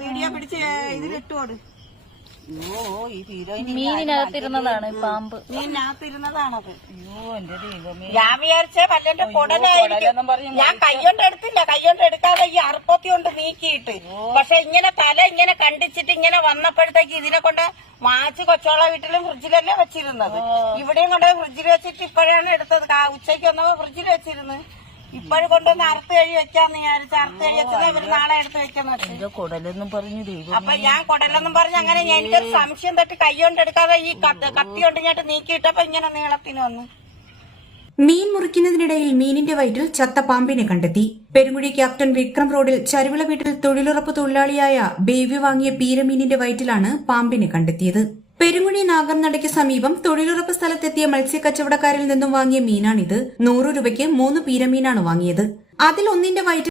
Video പിടിച്ച് ഇതിലിട്ടോട്. മീനിനകത്തിരുന്നതാണ് പാമ്പ്. മീനിനകത്തിരുന്നതാണത്. ഞാൻ വിചാരിച്ച പല്ലന്റെ കുടലായിരിക്കും. ഞാൻ കയ്യോണ്ട് എടുത്തില്ല, കയ്യോണ്ട് എടുക്കാതെ ഈ അറുപ്പത്തി കൊണ്ട് നീക്കിയിട്ട്. പക്ഷെ ഇങ്ങനെ തല ഇങ്ങനെ കണ്ടിച്ചിട്ട് ഇങ്ങനെ വന്നപ്പോഴത്തേക്ക് ഇതിനെ കൊണ്ട് മാച്ച് കൊച്ചോള വീട്ടിലും ഫ്രിഡ്ജിലല്ലേ വെച്ചിരുന്നത്. ഇവിടെയും കൊണ്ട് ഫ്രിഡ്ജിൽ വെച്ചിട്ട് ഇപ്പോഴാണ് എടുത്തത്. ഉച്ചയ്ക്ക് വന്നപ്പോ ഫ്രിഡ്ജിൽ വെച്ചിരുന്നു. ഇപ്പോഴും കൊണ്ടുവന്ന് അറുത്ത് കഴി വെക്കാന്ന് വിചാരിച്ചു. അറുത്ത് കഴി വെച്ചത് ഇവര് നാളെ എടുത്ത് വെക്കാന്ന് വെച്ചു. കുടലെന്നും പറഞ്ഞു. അപ്പൊ ഞാൻ കുടലെന്നും പറഞ്ഞ് അങ്ങനെ എനിക്കൊരു സംശയം തട്ടി കൈകൊണ്ട് എടുക്കാതെ ഈ കത്തി കൊണ്ട് ഞാൻ നീക്കിയിട്ടപ്പോ ഇങ്ങനെ നീളത്തിന് വന്നു. മീൻ മുറിക്കുന്നതിനിടയിൽ മീനിന്റെ വയറ്റിൽ ചത്ത പാമ്പിനെ കണ്ടെത്തി. പെരുങ്ങുഴി ക്യാപ്റ്റൻ വിക്രം റോഡിൽ ചരുവിള വീട്ടിൽ തൊഴിലുറപ്പ് തൊഴിലാളിയായ ബേബി വാങ്ങിയ പീരമീനിന്റെ വയറ്റിലാണ് പാമ്പിനെ കണ്ടെത്തിയത്. പെരുങ്ങുഴി നാഗർനടയ്ക്ക് സമീപം തൊഴിലുറപ്പ് സ്ഥലത്തെത്തിയ മത്സ്യക്കച്ചവടക്കാരിൽ നിന്നും വാങ്ങിയ മീനാണിത്. 100 രൂപയ്ക്ക് 3 പീരമീനാണ് വാങ്ങിയത്. അതിൽ ഒന്നിന്റെ വയറ്റിൽ